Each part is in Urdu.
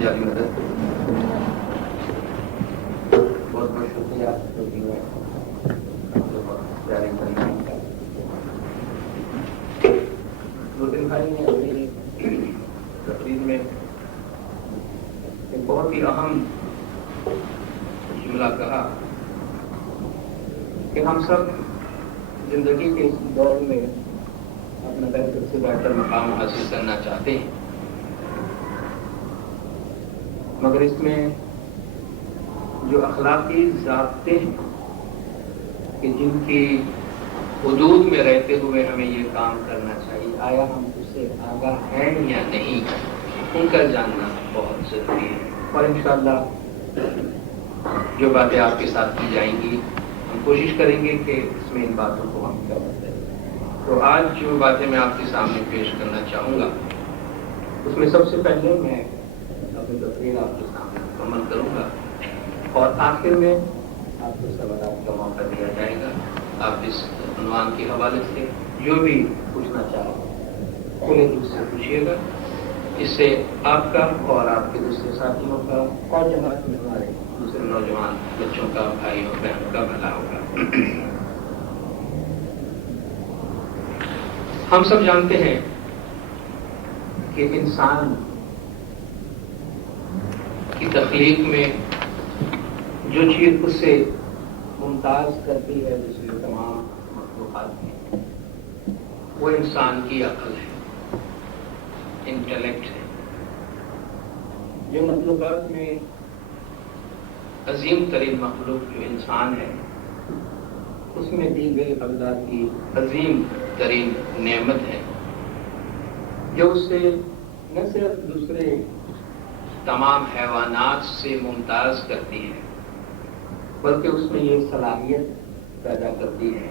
جاری مدد بہت بہت شکریہ جاری کرنے کا. نوردین بھائی نے اپنی تقریر میں ایک بہت ہی اہم جملہ کہا کہ ہم سب زندگی کے اس دور میں اپنا بہتر سے بہتر مقام حاصل کرنا چاہتے ہیں، مگر اس میں جو اخلاقی ضابطے ہیں کہ جن کی حدود میں رہتے ہوئے ہمیں یہ کام کرنا چاہیے، آیا ہم اس سے آگاہ ہیں یا نہیں، ان کا جاننا بہت ضروری ہے. اور انشاءاللہ جو باتیں آپ کے ساتھ کی جائیں گی ہم کوشش کریں گے کہ اس میں ان باتوں کو ہم کور کریں. تو آج جو باتیں میں آپ کے سامنے پیش کرنا چاہوں گا اس میں سب سے پہلے میں اپنی تقریر آپ کے سامنے مکمل کروں گا اور آخر میں آپ کو سوالات کا موقع دیا جائے گا. آپ اس عنوان کے حوالے سے جو بھی پوچھنا چاہو کھلے دل سے پوچھیے گا. اس سے آپ کا اور آپ کے دوسرے ساتھیوں کا اور جماعت میں ہمارے دوسرے نوجوان بچوں کا، بھائی اور بہنوں کا بھلا ہوگا. ہم سب جانتے ہیں کہ انسان کی تخلیق میں جو چیز اس سے ممتاز کرتی ہے دوسری تمام مخلوقات میں، وہ انسان کی عقل ہے، انٹلیکٹ ہے. جو مخلوقات میں عظیم ترین مخلوق جو انسان ہے، اس میں دی گئی اللہ کی عظیم ترین نعمت ہے جو اسے نہ صرف دوسرے تمام حیوانات سے ممتاز کرتی ہے بلکہ اس میں یہ صلاحیت پیدا کرتی ہے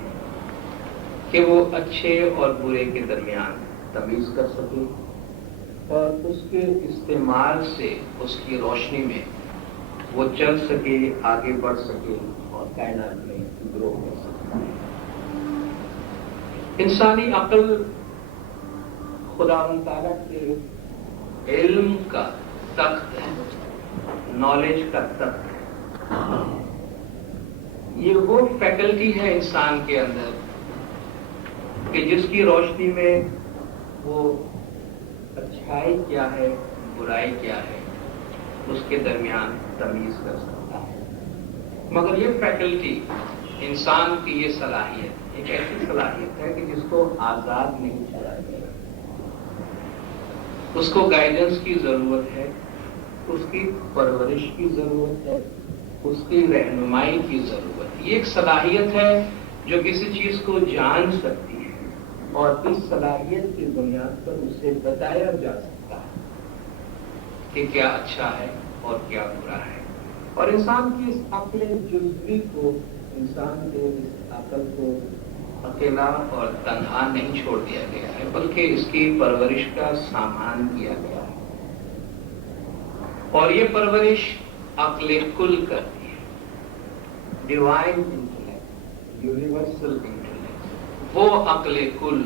کہ وہ اچھے اور برے کے درمیان تمیز کر سکے اور اس کے استعمال سے اس کی روشنی میں وہ چل سکے، آگے بڑھ سکے اور کائنات میں گرو کر سکے. انسانی عقل خداوند تعالیٰ کے علم کا تخت ہے، نالج کا تخت ہے. یہ وہ فیکلٹی ہے انسان کے اندر کہ جس کی روشنی میں وہ اچھائی کیا ہے، برائی کیا ہے، اس کے درمیان تمیز کر سکتا ہے. مگر یہ فیکلٹی، انسان کی یہ صلاحیت ایک ایسی صلاحیت ہے کہ جس کو آزاد نہیں چھوڑا گیا. اس کو گائیڈنس کی ضرورت ہے، اس کی پرورش کی ضرورت ہے، اس کی رہنمائی کی ضرورت ہے. یہ ایک صلاحیت ہے جو کسی چیز کو جان سکتی ہے اور اس صلاحیت کی بنیاد پر اسے بتایا جا سکتا ہے کہ کیا اچھا ہے اور کیا برا ہے. اور انسان کی اس عقل جزوی کو، انسان کے اس عقل کو اکیلا اور تنہا نہیں چھوڑ دیا گیا ہے بلکہ اس کی پرورش کا سامان کیا گیا ہے. اور یہ پرورش عقل کل کرتی ہے، ڈیوائن انٹلیکٹ، یونیورسل انٹلیکٹ. وہ عقل کل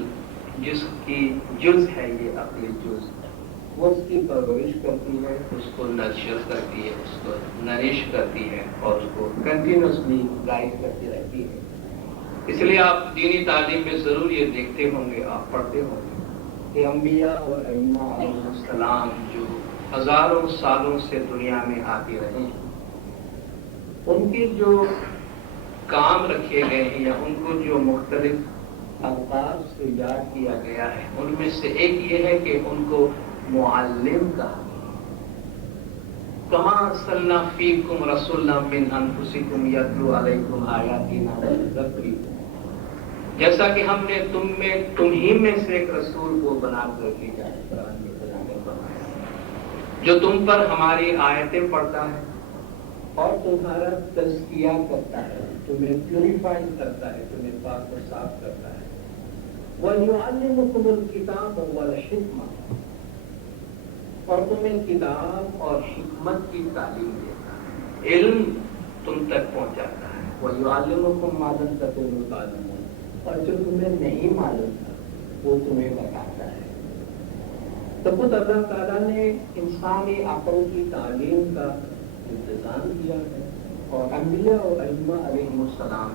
جس کی جز ہے یہ عقل جز، وہ اس کی پرورش کرتی ہے، اس کو نرچر کرتی ہے، اس کو نرش کرتی ہے اور اس کو کنٹینیوسلی گائیڈ کرتی رہتی ہے. اس لیے آپ دینی تعلیم میں ضرور یہ دیکھتے ہوں گے، آپ پڑھتے ہوں گے کہ انبیاء اور ائمہ علیہ السلام جو ہزاروں سالوں سے دنیا میں آتے رہے ہیں، ان کے جو کام رکھے گئے ہیں یا ان کو جو مختلف القاب سے یاد کیا گیا ہے، ان میں سے ایک یہ ہے کہ ان کو معلم کہا. کما ارسلنا فیکم رسولا من انفسکم یتلو علیکم آیاتنا ویذکرکم، جیسا کہ ہم نے تم ہی میں سے ایک رسول کو بنا کر بھیجا ہے، قرآن میں بنانے پر، جو تم پر ہماری آیتیں پڑھتا ہے اور تمہارا تزکیہ کرتا ہے، تمہیں پیوریفائی کرتا ہے، تمہیں پاک و صاف کرتا ہے. وَيُعَلِّمُكُمُ الْكِتَابَ وَالْحِکْمَةَ، اور تمہیں کتاب اور حکمت کی تعلیم دیتا ہے، علم تم تک پہنچاتا ہے. وَيُعَلِّمُكُم مَّا لَمْ تَكُونُوا تَعْلَمُونَ، اور جو تمہیں نہیں معلوم تھا وہ تمہیں بتاتا ہے. تو خود اللہ تعالیٰ نے انسانی عقل کی تعلیم کا انتظام کیا ہے، اور انبیاء اور ائمہ علیہم السلام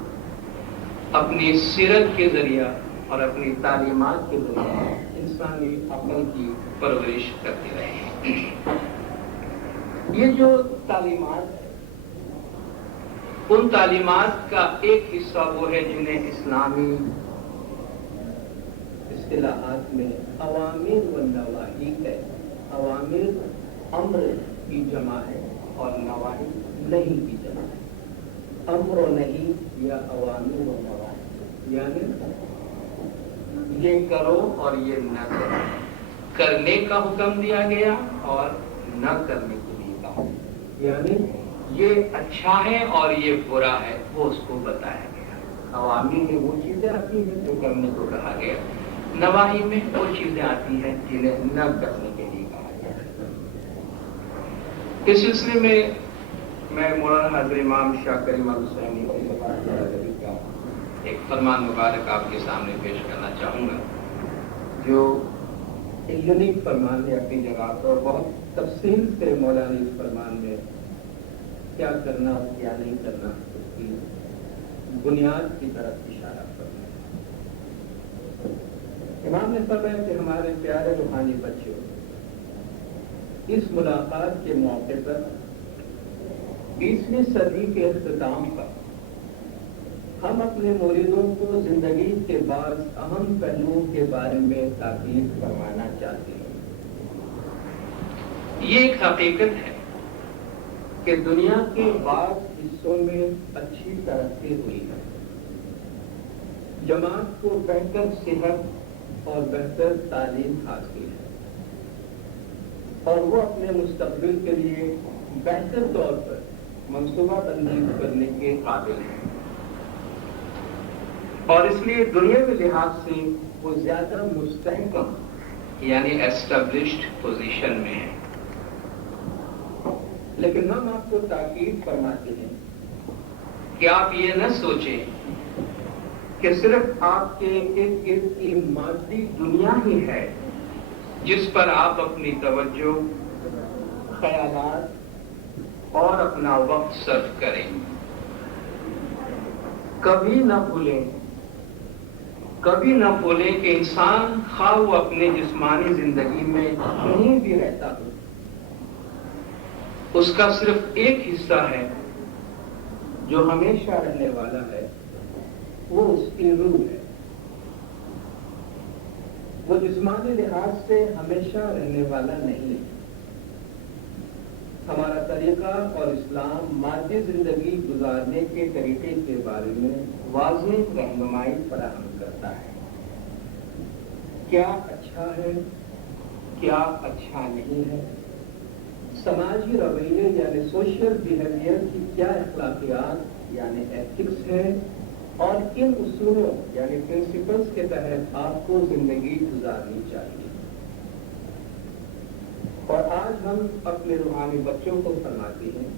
اپنی سیرت کے ذریعہ اور اپنی تعلیمات کے ذریعے انسانی عقل کی پرورش کرتے رہے ہیں۔ یہ جو تعلیمات ہے، ان تعلیمات کا ایک حصہ وہ ہے جنہیں اسلامی اصطلاحات میں اوامر و نواہی ہے۔ اوامر امر کی جمع ہے اور نواہی نہیں کی جمع ہے۔ امر و نہیں یا اوامر و نواہی، یعنی یہ کرو اور یہ نہ کرو، کرنے کا حکم دیا گیا اور نہ کرنے کو بھی کہا، یعنی یہ اچھا ہے اور یہ برا ہے وہ اس کو بتایا گیا۔ اوامر میں وہ چیزیں آتی ہیں جو کرنے کو کہا گیا، نواہی میں وہ چیزیں آتی ہیں جنہیں نہ کرنے کے لیے کہا گیا۔ اس سلسلے میں مولانا حضرت امام شاہ کریم الحسینی کا ایک فرمان مبارک آپ کے سامنے پیش کرنا چاہوں گا، جو یونیک فرمان ہے اپنی جگہ پر، اور بہت تفصیل سے مولانا اس فرمان میں کیا کرنا اور کیا نہیں کرنا اس کی بنیاد کی طرف اشارہ کرنا ہے۔ امام نے فرمایا کہ ہمارے پیارے روحانی بچوں، اس ملاقات کے موقع پر 20ویں صدی کے اختتام پر ہم اپنے مریدوں کو زندگی کے بعض اہم پہلوؤں کے بارے میں تاکید فرمانا چاہتے ہیں۔ یہ ایک حقیقت ہے کہ دنیا کے بعض حصوں میں اچھی ترقی ہوئی ہے، جماعت کو بہتر صحت اور بہتر تعلیم حاصل ہے، اور وہ اپنے مستقبل کے لیے بہتر طور پر منصوبہ بندی کرنے کے قابل ہیں، اور اس لیے دنیاوی لحاظ سے وہ زیادہ مستحکم یعنی ایسٹیبلشڈ پوزیشن میں ہے۔ لیکن ہم آپ کو تاکید فرماتے ہیں کہ آپ یہ نہ سوچیں کہ صرف آپ کے ارد گرد کی مادی دنیا ہی ہے جس پر آپ اپنی توجہ، خیالات اور اپنا وقت صرف کریں۔ کبھی نہ بھولیں کہ انسان خواہ وہ اپنے جسمانی زندگی میں کہیں بھی رہتا ہو، اس کا صرف ایک حصہ ہے جو ہمیشہ رہنے والا ہے، وہ اس کی روح ہے۔ وہ جسمانی لحاظ سے ہمیشہ رہنے والا نہیں ہے۔ ہمارا طریقہ اور اسلام مادی زندگی گزارنے کے طریقے کے بارے میں واضح رہنمائی فراہم کرتا ہے۔ کیا اچھا ہے، کیا اچھا نہیں ہے، سماجی رویے یعنی سوشل بیہیویئر کی کیا اخلاقیات یعنی ایتھکس ہے، اور کن اصولوں یعنی پرنسپلز کے تحت آپ کو زندگی گزارنی چاہیے۔ اور آج ہم اپنے روحانی بچوں کو فرماتے ہیں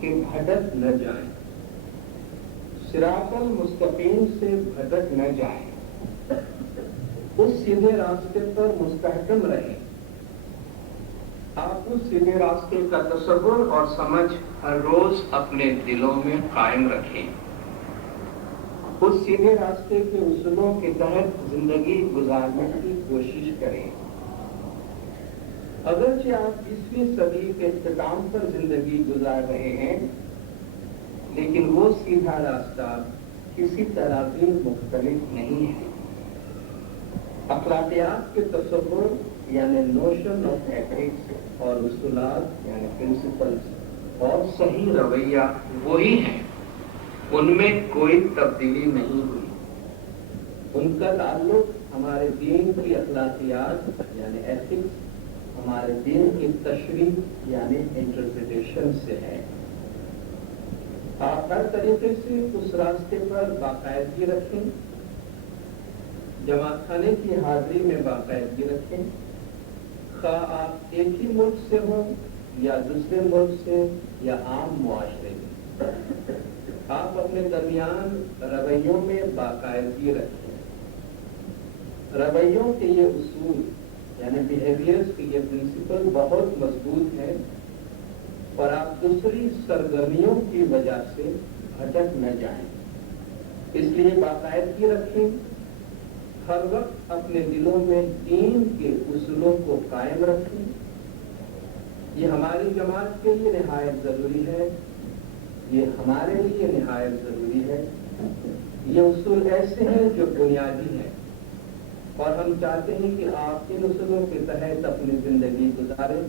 کہ بھٹک نہ جائیں، صراط المستقیم سے بھٹک نہ جائیں، اس سیدھے راستے پر مستحکم رہیں۔ آپ اس سیدھے راستے کا تصور اور سمجھ ہر روز اپنے دلوں میں قائم رکھیں، اس سیدھے راستے کے اصولوں کے تحت زندگی گزارنے کی کوشش کریں۔ اگرچہ آپ 20ویں صدی کے اختتام پر زندگی گزار رہے ہیں، لیکن وہ سیدھا راستہ کسی طرح بھی مختلف نہیں ہے۔ اخلاقیات کے تصور یعنی نوشن آف ایتھکس اور اصولات یعنی پرنسپلز اور صحیح رویہ وہی ہیں، ان میں کوئی تبدیلی نہیں ہوئی۔ ان کا تعلق ہمارے دین کی اخلاقیات یعنی ایتھکس، ہمارے دین کی تشریح یعنی انٹرپریٹیشن سے ہے۔ آپ ہر طریقے سے اس راستے پر باقاعدگی رکھیں، جماعت خانے کی حاضری میں باقاعدگی رکھیں، خواہ آپ ایک ہی ملک سے ہوں یا دوسرے ملک سے یا عام معاشرے میں، آپ اپنے درمیان رویوں میں باقاعدگی رکھیں۔ رویوں کے یہ اصول یعنی بیہیویئرس کی یہ پرنسپل بہت مضبوط ہے اور آپ دوسری سرگرمیوں کی وجہ سے بھٹک نہ جائیں. اس لیے باقاعدگی رکھیں، ہر وقت اپنے دلوں میں دین کے اصولوں کو قائم رکھیں. یہ ہماری جماعت کے لیے نہایت ضروری ہے، یہ ہمارے لیے نہایت ضروری ہے. یہ اصول ایسے ہیں جو بنیادی ہیں اور ہم چاہتے ہیں کہ آپ ان اصولوں کے تحت اپنی زندگی گزاریں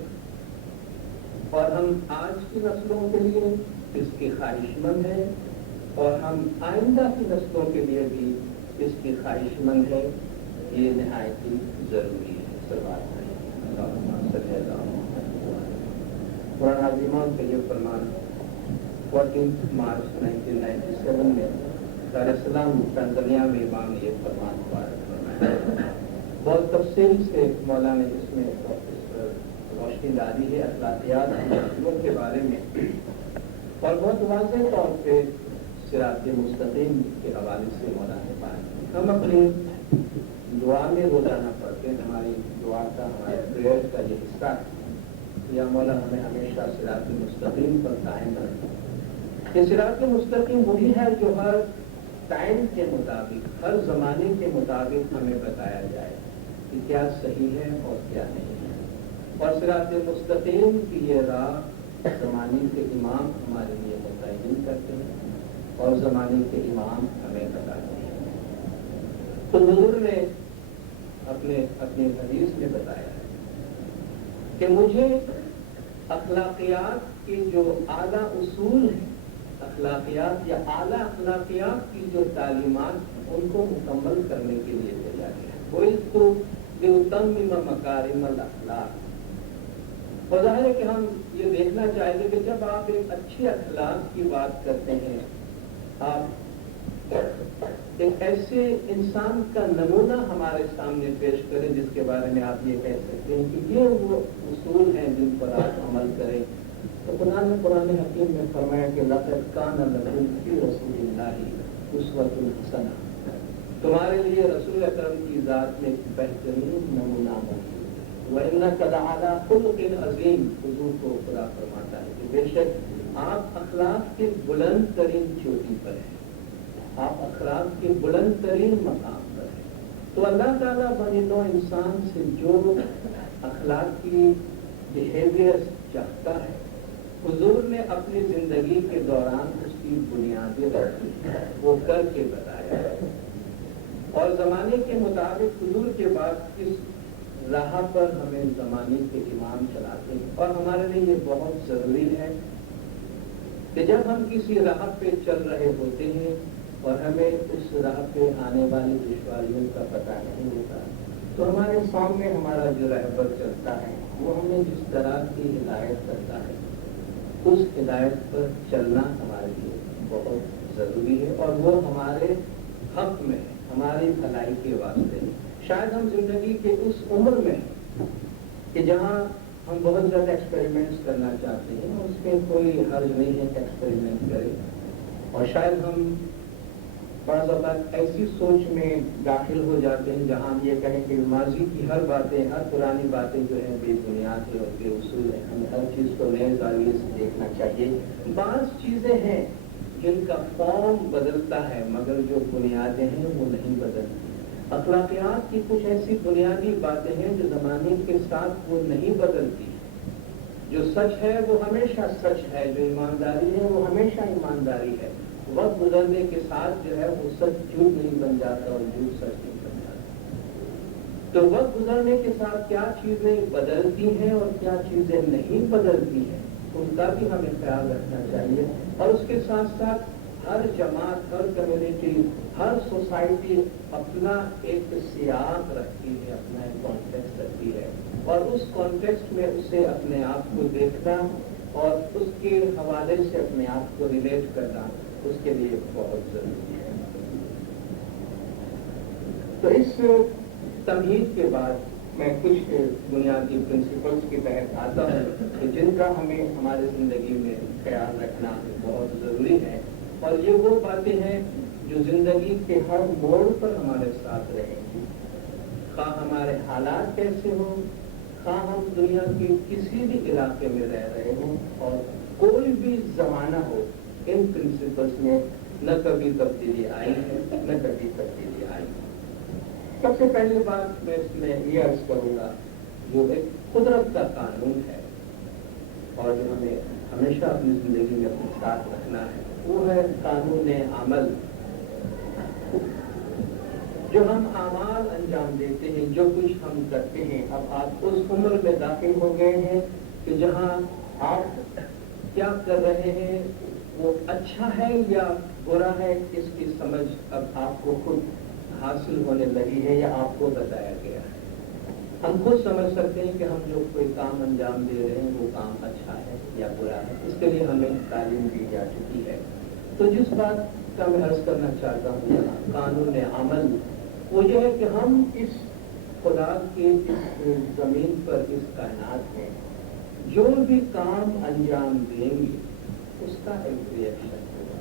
اور ہم آج کی نسلوں کے لیے اس کی خواہش مند ہیں اور ہم آئندہ کی نسلوں کے لیے بھی اس کی خواہش مند ہے. یہ نہایت ہی ضروری ہے. سروات قرآن عظیمان کا یہ فرمان 14 مارچ 1997 میں دار السلام تنزانیہ میں امام نے یہ فرمان فرمایا. بہت تفصیل سے مولانا نے اس میں روشنی ڈالی ہے اخلاقیات کے بارے میں اور بہت واضح طور پہ صراط مستقیم کے حوالے سے مولانا نے بات. ہم اپنی دعا میں روزانہ پڑھتے ہیں، ہماری دعا کا ہمارے پریئر کا یہ حصہ ہے. یا مولا ہمیں ہمیشہ صراط مستقیم پر قائم رکھے. یہ صراط مستقیم وہی ہے جو ہر ٹائم کے مطابق، ہر زمانے کے مطابق ہمیں بتایا جائے کہ کیا صحیح ہے اور کیا نہیں ہے. اور صراط مستقیم کی یہ راہ زمانے کے امام ہمارے لیے متعین کرتے ہیں اور زمانے کے امام ہمیں بتاتے ہیں. تو حضور نے اپنے حدیث میں بتایا ہے کہ مجھے اخلاقیات کے جو اعلیٰ اصول ہیں، اخلاقیات یا اعلیٰ اخلاقیات کی جو تعلیمات ان کو مکمل کرنے کے لیے بھیجا گیا. کوئی تو لِأُتَمِّمَ مَكَارِمَ الْأَخْلَاقِ. اور ظاہر ہے کہ ہم یہ دیکھنا چاہیں گے کہ جب آپ ایک اچھی اخلاق کی بات کرتے ہیں، آپ ایک ایسے انسان کا نمونہ ہمارے سامنے پیش کریں جس کے بارے میں آپ یہ کہہ سکتے ہیں کہ یہ وہ اصول ہیں جن پر آپ عمل کریں. تو قرآن حکیم میں فرمایا کہ لَقَدْ كَانَ لَكُمْ فِي رَسُولِ اللَّهِ أُسْوَةٌ حَسَنَةٌ. تمہارے لیے رسول اکرم کی ذات میں ایک بہترین نمونہ موجود ہے. وَإِنَّكَ لَعَلَىٰ خُلُقٍ عَظِيمٍ. حضور کو خدا فرماتا ہے کہ بے شک آپ اخلاق کے بلند ترین چوٹی پر ہیں، آپ اخلاق کے بلند ترین مقام پر ہیں. تو اللہ تعالیٰ بنی نوع انسان سے جو اخلاقی بیہیویئر چاہتا ہے، حضور نے اپنی زندگی کے دوران اس کی بنیادیں رکھی، وہ کر کے بتایا ہے. اور زمانے کے مطابق حضور کے بعد اس راہ پر ہمیں زمانے کے امام چلاتے ہیں. اور ہمارے لیے یہ بہت ضروری ہے کہ جب ہم کسی راہ پہ چل رہے ہوتے ہیں اور ہمیں اس راہ پہ آنے والی دشواریوں کا پتہ نہیں ہوتا، تو ہمارے سامنے ہمارا جو رہبر چلتا ہے وہ ہمیں جس طرح کی ہدایت کرتا ہے اس ہدایت پر چلنا ہمارے لیے بہت ضروری ہے اور وہ ہمارے حق میں ہے، ہماری بھلائی کے واسطے. شاید ہم زندگی کے اس عمر میں کہ جہاں ہم بہت زیادہ ایکسپیریمنٹس کرنا چاہتے ہیں، اس میں کوئی حرج نہیں ہے کہ ایکسپیریمنٹ کریں. اور شاید ہم بعض اوقات ایسی سوچ میں داخل ہو جاتے ہیں جہاں ہم یہ کہیں کہ ماضی کی ہر باتیں، ہر پرانی باتیں جو ہیں بے بنیاد ہے اور بے اصول ہیں، ہمیں ہر چیز کو نئے زاویے سے دیکھنا چاہیے. بعض چیزیں ہیں جن کا فارم بدلتا ہے مگر جو بنیادیں ہیں وہ نہیں بدلتی. اخلاقیات کی کچھ ایسی بنیادی باتیں ہیں جو زمانے کے ساتھ وہ نہیں بدلتی. جو سچ ہے وہ ہمیشہ سچ ہے، جو ایمانداری ہے وہ ہمیشہ ایمانداری ہے. وقت گزرنے کے ساتھ جو ہے وہ سچ جھوٹ نہیں بن جاتا اور جھوٹ سچ نہیں بن جاتا. تو وقت گزرنے کے ساتھ کیا چیزیں بدلتی ہیں اور کیا چیزیں نہیں بدلتی ہیں ان کا بھی ہمیں خیال رکھنا چاہیے. اور اس کے ساتھ ساتھ ہر جماعت، ہر کمیونٹی، ہر سوسائٹی اپنا ایک سیاق رکھتی ہے، اپنا ایک کانٹیکسٹ رکھتی ہے اور اس کانٹیکسٹ میں اسے اپنے آپ کو دیکھنا اور اس کے حوالے سے اپنے آپ کو ریلیٹ کرنا اس کے لیے بہت ضروری ہے. تو اس تمہید کے بعد میں کچھ بنیادی پرنسپلس کے تحت آتا ہوں کہ جن کا ہمیں ہماری زندگی میں خیال رکھنا بہت ضروری ہے. اور یہ وہ باتیں ہیں جو زندگی کے ہر موڑ پر ہمارے ساتھ رہیں گی. خواہ ہمارے حالات کیسے ہوں، خواہ ہم دنیا کے کسی بھی علاقے میں رہ رہے ہوں اور کوئی بھی زمانہ ہو، ان پرنسپلس میں نہ کبھی تبدیلی آئی ہے نہ کبھی تبدیلی آئی ہے۔ سب سے پہلی بات میں اس میں یہ عرض کروں گا، جو ایک قدرت کا قانون ہے اور جو ہمیں ہمیشہ اپنی زندگی میں اپنے ساتھ رکھنا ہے، وہ ہے قانون عمل۔ جو ہم اعمال انجام دیتے ہیں، جو کچھ ہم کرتے ہیں، اب آپ اس عمر میں داخل ہو گئے ہیں کہ جہاں آپ کیا کر رہے ہیں وہ اچھا ہے یا برا ہے، اس کی سمجھ اب آپ کو خود حاصل ہونے لگی ہے یا آپ کو بتایا گیا ہے۔ ہم خود سمجھ سکتے ہیں کہ ہم جو کوئی کام انجام دے رہے ہیں وہ کام اچھا ہے یا برا ہے، اس کے لیے ہمیں تعلیم دی جا چکی ہے۔ تو جس بات کا میں عرض کرنا چاہتا ہوں یہاں قانون عمل، وہ یہ ہے کہ ہم اس خدا کے اس زمین پر، اس کائنات میں جو بھی کام انجام دیں گے اس کا ایک ریئیکشن ہوگا،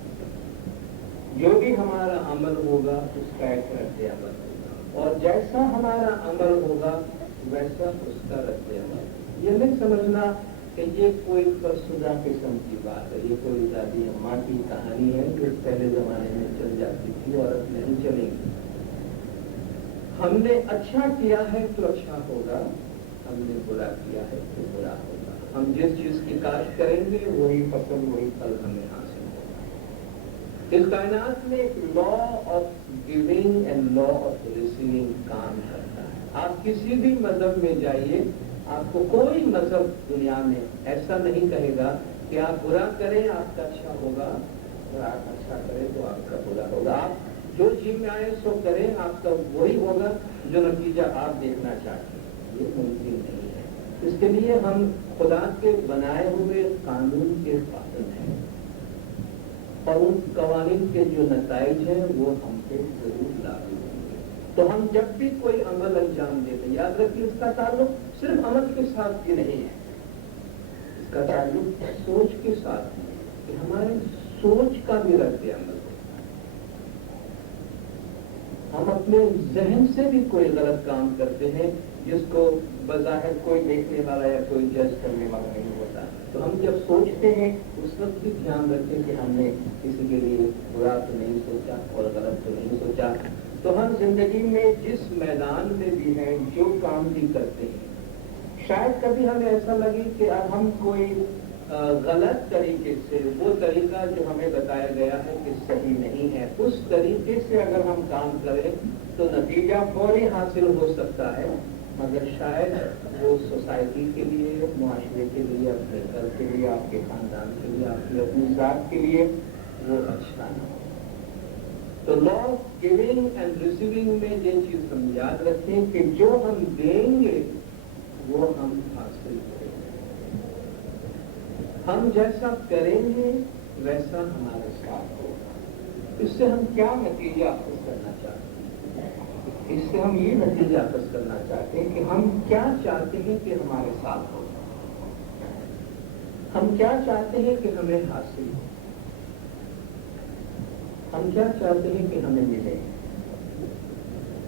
جو بھی ہمارا عمل ہوگا اس کا ایک رد عمل ہوگا، اور جیسا ہمارا عمل ہوگا ویسا اس کا رد عمل۔ یہ نہیں سمجھنا کہ یہ کوئی فرسودہ قسم کی بات ہے، یہ کوئی دادی اماں کی کہانی ہے جو پہلے زمانے میں چل جاتی تھی اور اب نہیں چلے گی۔ ہم نے اچھا کیا ہے تو اچھا ہوگا، ہم نے برا کیا ہے تو برا ہوگا۔ ہم جس چیز کی کاشت کریں گے وہی فصل وہی پھل ہمیں حاصل ہوگا۔ اس کائنات میں ایک law of giving and law of receiving کام کرتا ہے۔ آپ کسی بھی مذہب میں جائیے، آپ کو کوئی مذہب دنیا میں ایسا نہیں کہے گا کہ آپ برا کریں آپ کا اچھا ہوگا اور آپ اچھا کریں تو آپ کا برا ہوگا۔ آپ جو جی میں آئے سو کریں، آپ کا وہی ہوگا جو نتیجہ آپ دیکھنا چاہتے ہیں۔ یہ ممکن نہیں ہے۔ اس کے لیے ہم خدا کے بنائے ہوئے قانون کے پابند ہیں اور ان قوانین کے جو نتائج ہیں وہ ہم پہ ضرور لاگو ہوں گے۔ تو ہم جب بھی کوئی عمل انجام دیتے، یاد رکھیے اس کا تعلق صرف عمل کے ساتھ بھی نہیں ہے، اس کا تعلق سوچ کے ساتھ بھی ہے کہ ہمارے سوچ کا بھی رد عمل ہو۔ ہم اپنے ذہن سے بھی کوئی غلط کام کرتے ہیں جس کو بظاہر کوئی دیکھنے والا یا کوئی جج کرنے والا نہیں ہوتا، تو ہم جب سوچتے ہیں اس وقت بھی دھیان رکھیں کہ ہم نے کسی کے لیے برا تو نہیں سوچا اور غلط تو نہیں سوچا۔ تو ہم زندگی میں جس میدان میں بھی ہیں، جو کام بھی کرتے ہیں، شاید کبھی ہمیں ایسا لگے کہ اب ہم کوئی غلط طریقے سے، وہ طریقہ جو ہمیں بتایا گیا ہے کہ صحیح نہیں ہے، اس طریقے سے اگر ہم کام کریں تو نتیجہ فوری حاصل ہو سکتا ہے، مگر شاید وہ سوسائٹی کے لیے، معاشرے کے لیے، اپنے گھر کے لیے، آپ کے خاندان کے لیے، آپ کی اپنی ذات کے لیے وہ اچھا نہ ہو۔ تو لا آف گیونگ اینڈ ریسیونگ میں یہ چیز ہم یاد رکھیں کہ جو ہم دیں گے وہ ہم حاصل کریں گے۔ ہم جیسا کریں گے ویسا ہمارے ساتھ ہوگا۔ اس سے ہم کیا نتیجہ حاصل کرنا چاہتے ہیں؟ اس سے ہم یہ نتیجہ حاصل کرنا چاہتے ہیں کہ ہم کیا چاہتے ہیں کہ ہمارے ساتھ ہو، ہم کیا چاہتے ہیں کہ ہمیں حاصل ہو، ہم کیا چاہتے ہیں کہ ہمیں ملے۔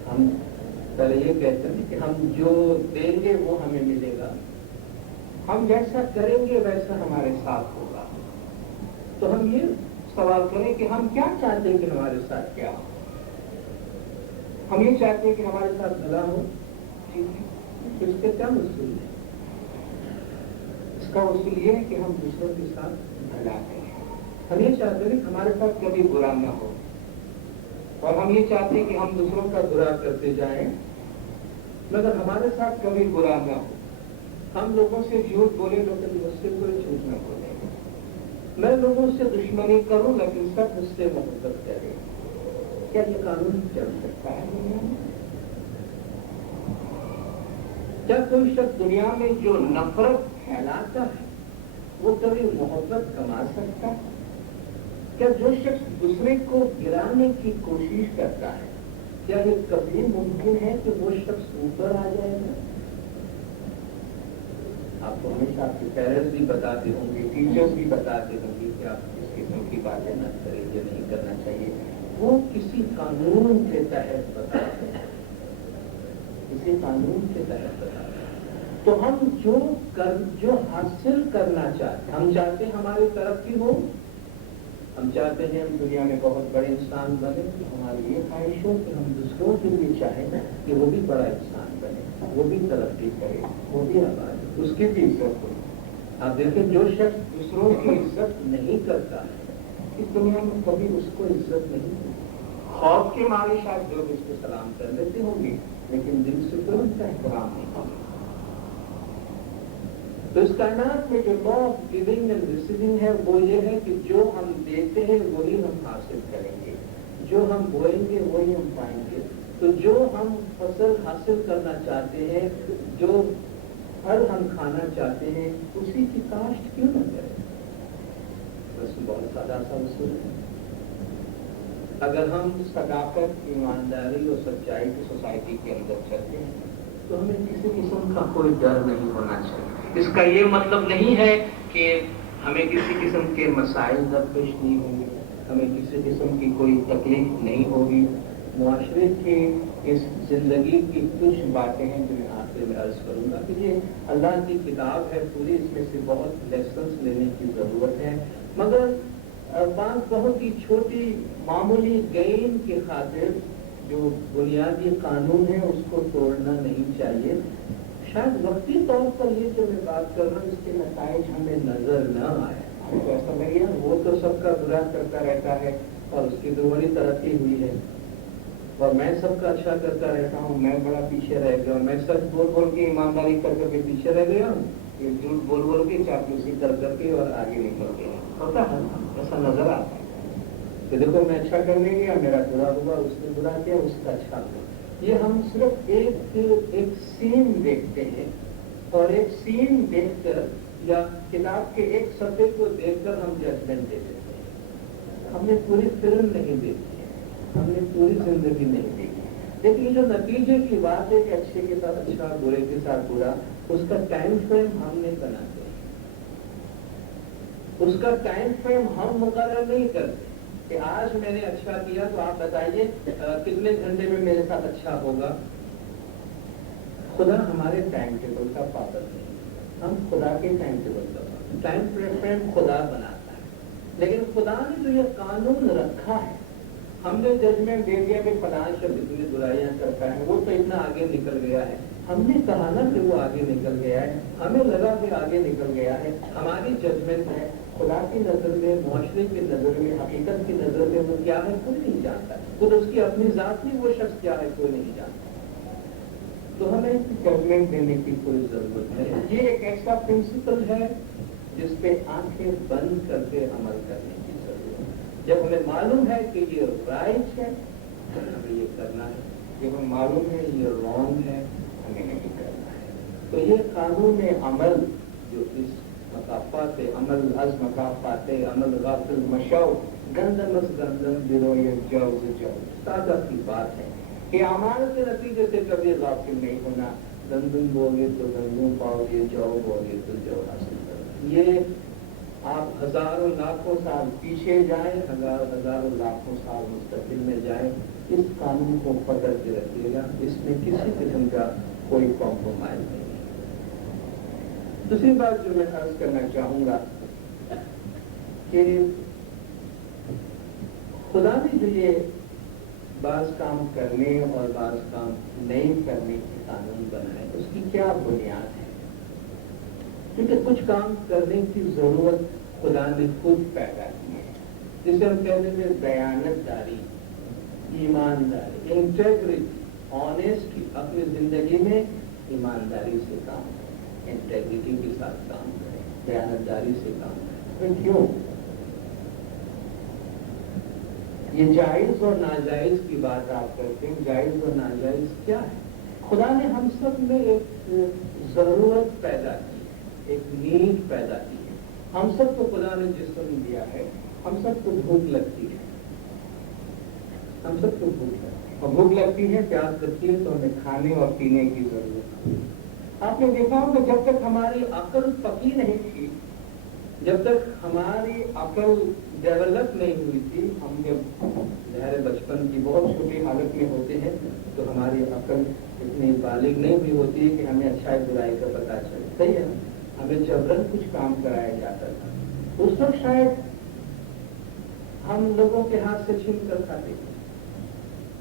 ہم پہلے یہ کہتے ہیں کہ ہم جو دیں گے وہ ہمیں ملے گا، ہم جیسا کریں گے ویسا ہمارے ساتھ ہوگا۔ تو ہم یہ سوال کریں کہ ہم کیا چاہتے ہیں کہ ہمارے ساتھ کیا ہو۔ ہم یہ چاہتے ہیں کہ ہمارے ساتھ بھلا ہو، ٹھیک ہے، اس کے کیا اصول ہے؟ اس کا اصول یہ ہے کہ ہم دوسروں کے ساتھ بھلا کریں۔ ہم یہ چاہتے ہیں کہ ہمارے ساتھ کبھی برا نہ ہو، اور ہم یہ چاہتے ہیں کہ ہم دوسروں کا برا کرتے جائیں مگر ہمارے ساتھ کبھی برا نہ ہو۔ ہم لوگوں سے جھوٹ بولے لیکن مجھ سے کوئی جھوٹ نہ بولے، میں لوگوں سے دشمنی کروں لیکن سب مجھ سے محبت کرے۔ کیا یہ قانون چل سکتا ہے دنیا میں؟ کیا کوئی شخص دنیا میں جو نفرت پھیلاتا ہے وہ کبھی محبت کما سکتا ہے؟ کیا جو شخص دوسرے کو گرانے کی کوشش کرتا ہے، کیا یہ کبھی ممکن ہے کہ وہ شخص اوپر آ جائے گا؟ آپ کو ہمیشہ آپ کے پیرنٹس بھی بتاتے ہوں گے، ٹیچرز بھی بتاتے ہوں گے کہ آپ اس قسم کی باتیں نہ کریں، یہ نہیں کرنا چاہیے۔ وہ کسی قانون کے تحت بتاتے ہیں۔ اسی قانون کے تحت بتا رہے ہیں۔ تو ہم جو حاصل کرنا چاہتے ہیں، ہم چاہتے ہیں ہماری ترقی ہو، ہم چاہتے ہیں ہم دنیا میں بہت بڑے انسان بنے، تو ہماری یہ خواہش ہو کہ ہم دوسروں کے لیے چاہیں کہ وہ بھی بڑا انسان بنے، وہ بھی ترقی کرے، وہ بھی آباد ہو، اس کی بھی عزت ہو۔ آپ دیکھیں جو شخص دوسروں کی عزت نہیں کرتا ہے اس دنیا میں کبھی اس کو عزت نہیں ہوتی۔ خوف کے مارے شاید لوگ اس کو سلام کر لیتے ہوں گے، لیکن دل سے تو ان کا احترام نہیں ہوگا۔ تو اس کائنات میں جو لا آف گیونگ اینڈ ریسیونگ ہے وہ یہ ہے کہ جو ہم دیتے ہیں وہی ہم حاصل کریں گے، جو ہم بوئیں گے وہی ہم پائیں گے۔ تو جو ہم فصل حاصل کرنا چاہتے ہیں، جو پھل ہم کھانا چاہتے ہیں، اسی کی کاشت کیوں نہ کریں؟ بس بہت سادہ سا اصول ہے۔ اگر ہم صداقت، ایمانداری اور سچائی کی سوسائٹی کے اندر چلتے ہیں تو ہمیں کسی قسم کا کوئی ڈر نہیں ہونا چاہیے۔ اس کا یہ مطلب نہیں ہے کہ ہمیں کسی قسم کے مسائل درپیش نہیں ہوں گے، ہمیں کسی قسم کی کوئی تکلیف نہیں ہوگی۔ معاشرے کی اس زندگی کی کچھ باتیں ہیں جو میں آخر میں عرض کروں گا کہ یہ اللہ کی کتاب ہے پوری، اس میں سے بہت لیسنس لینے کی ضرورت ہے، مگر بات بہت ہی چھوٹی معمولی گین کی خاطر جو بنیادی قانون ہے اس کو توڑنا نہیں چاہیے۔ شاید وقتی طور پر یہ جو میں بات کر رہا ہوں اس کے نتائج ہمیں نظر نہ آئے، ہمیں تو ایسا لگے وہ تو سب کا برا کرتا رہتا ہے اور اس کی تو بڑی ترقی ہوئی ہے، اور میں سب کا اچھا کرتا رہتا ہوں، میں بڑا پیچھے رہ گیا ہوں، میں سچ بول بول کے ایمانداری کر کے پیچھے رہ گیا ہوں، یہ جھوٹ بول بول کے چاپلوسی کر کے اور آگے نکل گیا۔ ہوتا ہے ایسا نظر آتا ہے کہ دیکھو میں اچھا کرنے گیا، میرا برا ہوا، اس نے برا کیا، اس کا اچھا ہوا۔ یہ ہم صرف ایک سین دیکھتے ہیں، اور ایک سین دیکھ کر یا کتاب کے ایک صفحے کو دیکھ کر ہم ججمنٹ دے دیتے ہیں۔ ہم نے پوری فلم نہیں دیکھی ہے، ہم نے پوری زندگی نہیں دیکھی، لیکن یہ جو نتیجے کی بات ہے کہ اچھے کے ساتھ اچھا، برے کے ساتھ برا، اس کا ٹائم فریم ہم نے بناتے ہیں، اس کا ٹائم فریم ہم مقرر نہیں کرتے کہ آج میں نے اچھا کیا تو آپ بتائیے کتنے گھنٹے میں میرے ساتھ اچھا ہوگا۔ خدا ہمارے ٹائم ٹیبل کا پابند نہیں، ہم خدا کے ٹائم ٹیبل کا پابند۔ ٹائم فریم خدا بناتا ہے، لیکن خدا نے جو یہ قانون رکھا ہے، ہم نے ججمنٹ دے دیا کہ فلاں شخص اتنی برائیاں کرتا ہے، وہ تو اتنا آگے نکل گیا ہے۔ ہم نے کہا نا کہ وہ آگے نکل گیا ہے، ہمیں لگا کہ آگے نکل گیا ہے، ہماری ججمنٹ ہے۔ خدا کی نظر میں، معاشرے کی نظر میں، حقیقت کی نظر میں وہ کیا ہے کوئی نہیں جانتا، خود اس کی اپنی ذات میں وہ شخص کیا ہے کوئی نہیں جانتا۔ تو ہمیں ججمنٹ دینے کی کوئی ضرورت ہے۔ یہ ایک ایسا پرنسپل ہے جس پہ آنکھیں بند کر کے عمل کرنے کی ضرورت ہے۔ جب ہمیں معلوم ہے کہ یہ رائٹ ہے تو ہمیں یہ کرنا ہے، جب ہمیں معلوم ہے یہ رانگ ہے ہمیں نہیں کرنا ہے۔ تو یہ قانون عمل جو اس مقافات عمل از مقافات عمل غافل مشو گندم از گندم بروئے جوز جوز، سادہ سی بات ہے کہ اعمال کے نتیجے سے کبھی غافل نہیں ہونا۔ گندم بوگے تو گندم پاؤ گے، جو بوگے تو جو حاصل کرو۔ یہ آپ ہزاروں لاکھوں سال پیچھے جائیں، ہزاروں لاکھوں سال مستقبل میں جائیں، اس قانون کو پکڑ کے رکھیے گا، اس میں کسی قسم کا کوئی کمپرومائز نہیں ہے۔ دوسری بات جو میں عرض کرنا چاہوں گا کہ خدا نے جو یہ بعض کام کرنے اور بعض کام نہیں کرنے کے قانون بنائے اس کی کیا بنیاد ہے؟ کیونکہ کچھ کام کرنے کی ضرورت خدا نے خود پیدا کی ہے، جسے ہم کہتے ہیں دیانت داری، ایمانداری، انٹیگریٹی، آنیسٹی، اپنی زندگی میں ایمانداری سے کام کریں، انٹیگریٹی کے ساتھ کام کریں، دیانت داری سے کام کریں۔ کیوں؟ یہ جائز اور ناجائز کی بات آپ کرتے ہیں، جائز اور ناجائز کیا ہے؟ خدا نے ہم سب میں ایک ضرورت پیدا کی ہے، ایک نیڈ پیدا کی ہے۔ ہم سب کو خدا نے جسم دیا ہے، ہم سب کو بھوک لگتی ہے، ہم سب کو بھوک لگتی ہے، اور بھوک لگتی ہے، پیاس لگتی ہے تو ہمیں کھانے اور پینے کی ضرورت ہے۔ آپ نے دیکھا ہوگا جب تک ہماری عقل پکی نہیں تھی جب تک ہماری عقل ڈیولپ نہیں ہوئی تھی، ہم جب ظاہر بچپن کی بہت چھوٹی حالت میں ہوتے ہیں تو ہماری عقل اتنی بالغ نہیں ہوئی ہوتی ہے کہ ہمیں اچھائی برائی کا پتہ چلے، صحیح ہے نا؟ ہمیں جبرن کچھ کام کرایا جاتا تھا، اس وقت شاید ہم لوگوں کے ہاتھ سے چھین کر کھاتے تھے،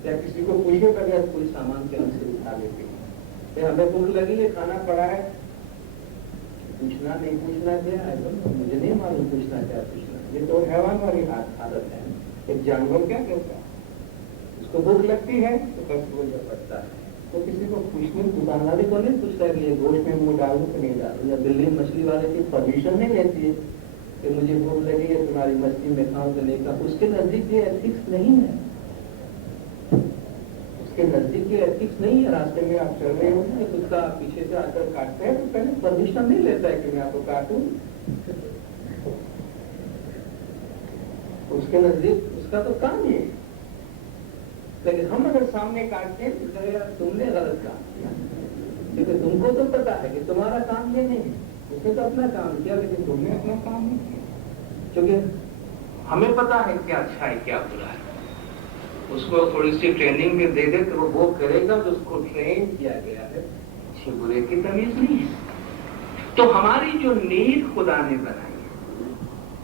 یا کسی کو پوچھے بغیر کوئی سامان کے ہم سے اٹھا لیتے ہیں، کہ ہمیں بھوک لگی ہے، کھانا پڑا ہے، پوچھنا نہیں پوچھنا کیا ہے، مجھے نہیں معلوم پوچھنا کیا پوچھنا، یہ تو حیوان والی حالت ہے۔ ایک جانور کیا کرتا ہے؟ اس کو بھوک لگتی ہے تو بس وہ جو پڑتا ہے، تو کسی کو پوچھنے دکان والے کو نہیں پوچھتا کہ یہ گوشت میں منہ ڈالوں کہ نہیں ڈالوں، یا بلی مچھلی والے کی پرمیشن نہیں لیتی ہے کہ مجھے بھوک لگی ہے تمہاری مچھلی میں کھاؤں تو نہیں کھاؤں، اس کے نزدیک یہ ایتھکس نہیں ہے، اس کے نزدیک یہ ایتھکس نہیں ہے۔ راستے میں آپ چل رہے ہو نا، کتا پیچھے سے آ کر کاٹتے ہیں تو پہلے پرمیشن نہیں لیتا ہے کہ میں آپ کو کاٹوں، اس کے نزدیک اس کا تو کام یہ ہے۔ لیکن ہم اگر سامنے کاٹتے ہیں تو کہے گا تم نے غلط کام کیا، کیونکہ تم کو تو پتا ہے کہ تمہارا کام یہ نہیں ہے، اس نے تو اپنا کام کیا لیکن تم نے اپنا کام نہیں کیا، کیونکہ ہمیں پتا ہے کیا اچھا ہے کیا برا ہے، اس کو تھوڑی سی ٹریننگ میں دے دے تو وہ کرے گا جو اس کو ٹرین کیا گیا ہے، اچھے برے کی تمیز نہیں ہے۔ تو ہماری جو نیڈ خدا نے بنائی ہے،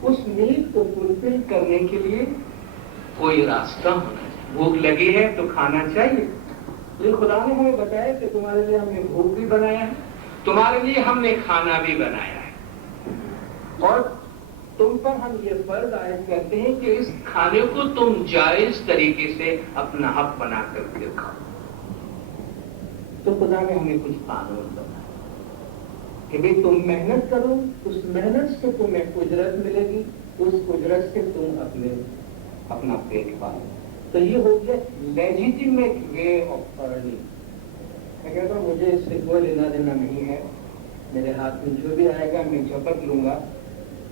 اس نیڈ کو فلفل کرنے کے لیے کوئی راستہ ہونا چاہیے۔ بھوک لگی ہے تو کھانا چاہیے، لیکن خدا نے ہمیں بتایا کہ تمہارے لیے ہم نے بھوک بھی بنایا ہے، تمہارے لیے ہم نے کھانا بھی بنایا ہے، اور تم پر ہم یہ فرض عائد کرتے ہیں کہ اس کھانے کو تم جائز طریقے سے اپنا حق بنا کر کے کھاؤ۔ تو خدا نے ہمیں کچھ قانون بنایا کہ بھئی تم محنت کرو، اس محنت سے تمہیں اجرت ملے گی، اس اجرت سے تم اپنا پیٹ پالو۔ تو یہ ہو گیا لیجیٹیمیٹ وے آف ارننگ۔ میں کہتا ہوں مجھے اس سے کوئی لینا دینا نہیں ہے، میرے ہاتھ میں جو بھی آئے گا میں جھپٹ لوں گا،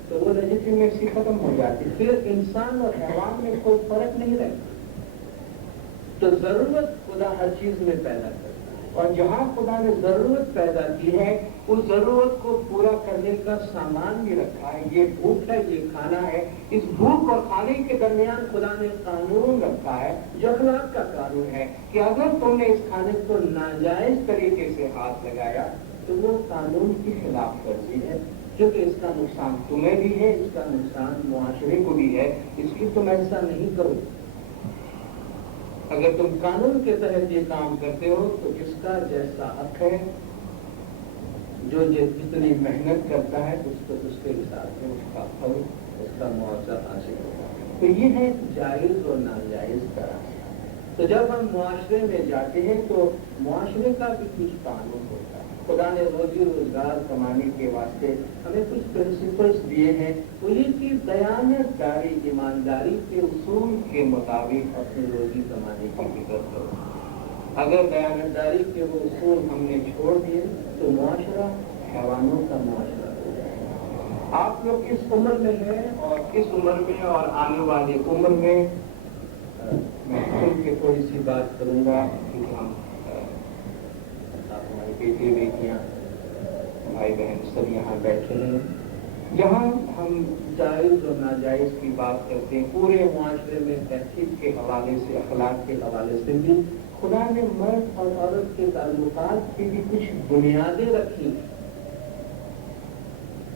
تو وہ لیجیٹیمیسی ختم ہو جاتی، پھر انسان اور حیوان میں کوئی فرق نہیں رہتا۔ تو ضرورت خدا ہر چیز میں پیدا کرتا ہے، اور جہاں خدا نے ضرورت پیدا کی ہے اس ضرورت کو پورا کرنے کا سامان بھی رکھا ہے۔ یہ بھوک ہے، یہ کھانا ہے، اس بھوک اور کھانے کے درمیان خدا نے قانون رکھا ہے جو اخلاق کا قانون ہے کہ اگر تم نے اس کھانے کو ناجائز طریقے سے ہاتھ لگایا تو وہ قانون کی خلاف ورزی ہے، کیونکہ اس کا نقصان تمہیں بھی ہے، اس کا نقصان معاشرے کو بھی ہے، اس لیے تم ایسا نہیں کرو۔ اگر تم قانون کے تحت یہ کام کرتے ہو تو اس کا جیسا حق ہے، جو جتنی محنت کرتا ہے اس کو اس کے حساب سے اس کا پھل، اس کا معاوضہ حاصل ہوگا۔ تو یہ ہے جائز اور ناجائز کا راستہ۔ تو جب ہم معاشرے میں جاتے ہیں تو معاشرے کا بھی کچھ قانون ہوتا ہے۔ خدا نے روزی روزگار کمانے کے واسطے ہمیں کچھ پرنسپلس دیے ہیں، وہ یہ کہ دیانت داری، ایمانداری کے اصول کے مطابق اپنی روزی کمانے کی فکر کرو۔ اگر دیانت داری کے وہ اصول ہم نے چھوڑ دیے تو معاشرہ حیوانوں کا معاشرہ ہو جائے گا۔ آپ لوگ اس عمر میں ہیں اور اس عمر میں اور آنے والی عمر میں میں کھل کے تھوڑی سی بات کروں گا، کیونکہ ہم ہمارے بیٹے بیٹیاں بھائی بہن سب یہاں بیٹھے ہیں، جہاں ہم جائز اور ناجائز کی بات کرتے ہیں پورے معاشرے میں تہذیب کے حوالے سے، اخلاق کے حوالے سے بھی خدا نے مرد اور عورت کے تعلقات کی بھی کچھ بنیادیں رکھی ہیں۔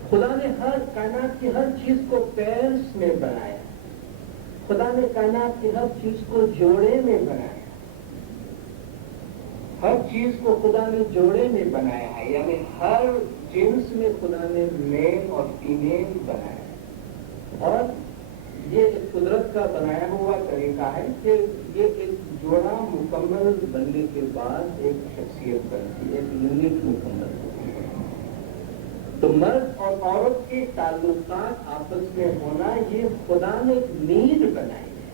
خدا نے ہر کائنات کی ہر چیز کو پیرس میں بنایا، خدا نے کائنات کی ہر چیز کو جوڑے میں بنایا، ہر چیز کو خدا نے جوڑے میں بنایا ہے، یعنی ہر جنس میں خدا نے میل اور فیمیل بنایا، اور یہ ایک قدرت کا بنایا ہوا طریقہ ہے کہ یہ ایک جوڑا مکمل بننے کے بعد ایک شخصیت بنتی ہے، ایک یونٹ مکمل ہوتی ہے۔ تو مرد اور عورت کے تعلقات آپس میں ہونا یہ خدا نے ایک نیڈ بنائی ہے،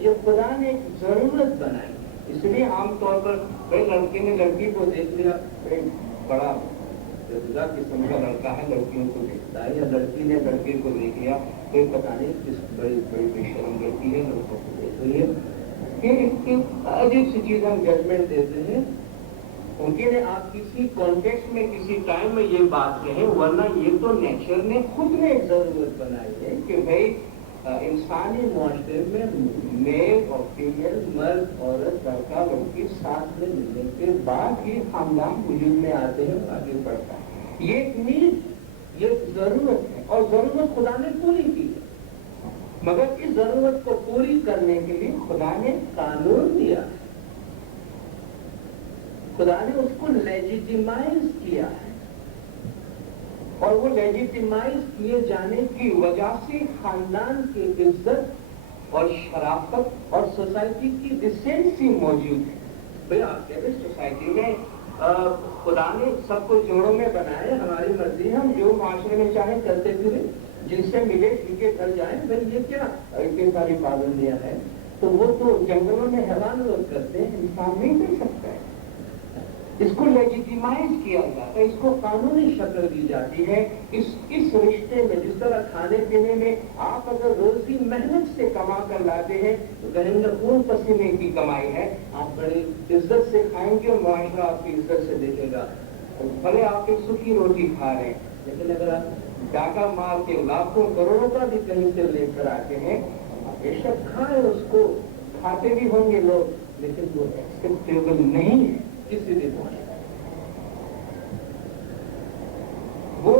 یہ خدا نے ایک ضرورت بنائی ہے۔ اس لیے عام طور پر کوئی لڑکی نے لڑکی کو دیکھ لیا، کوئی بڑا جزا قسم کا لڑکا ہے لڑکیوں کو دیکھتا ہے، یا لڑکی نے لڑکے کو دیکھ لیا، کوئی پتہ نہیں کس بڑی بڑی بے شرم لڑکی ہے لڑکوں کو دیکھ رہی ہے، کہ عجیب سی چیز ہم ججمنٹ دیتے ہیں۔ ممکن ہے آپ کسی کانٹیکسٹ میں کسی ٹائم میں یہ بات کہیں، ورنہ یہ تو نیچر نے خود میں ایک ضرورت بنائی ہے کہ بھائی انسانی معاشرے میں میل اور فیمیل، مرد عورت، لڑکا لڑکی ساتھ میں ملنے کے بعد ہی خاندان وجود میں آتے ہیں اور آگے بڑھتا ہے. یہ ایک نیڈ، یہ ضرورت ہے، اور ضرورت خدا نے پوری کی ہے. مگر اس ضرورت کو پوری کرنے کے لیے خدا نے قانون دیا ہے، خدا نے اس کو لیجیٹیمائز کیا ہے، اور وہ لیجیٹیمائز کیے جانے کی وجہ سے خاندان کی عزت اور شرافت اور سوسائٹی کی ڈیسینسی موجود ہے. بھئی آپ کہتے ہیں سوسائٹی میں خدا نے سب کو جوڑوں میں بنائے، ہماری مرضی ہے، ہم جو معاشرے میں چاہیں کرتے پھریں، جن سے ملے ان کے گھر جائیں. بھائی یہ کیا اتنی ساری پابندیاں ہیں؟ تو وہ تو جنگلوں میں حیوان لوگ کرتے ہیں، انسان نہیں کر سکتا ہے. اس کو لیجیٹیمائز کیا جاتا ہے، اس کو قانونی شکل دی جاتی ہے. اس رشتے میں جس طرح کھانے پینے میں آپ اگر روزی محنت سے کما کر لاتے ہیں تو کہیں گے خون پسینے کی کمائی ہے، آپ بڑی عزت سے کھائیں گے اور معاشرہ آپ کی عزت سے دیکھے گا. بھلے آپ ایک سوکھی روٹی کھا رہے ہیں، لیکن اگر آپ ڈاکہ مار کے لاکھوں کروڑوں کا بھی کہیں سے لے کر آتے ہیں، بے شک کھائیں، اس کو کھاتے بھی ہوں گے لوگ، لیکن وہ ایکسیپٹیبل نہیں ہے کسی بھی معاشرے. وہ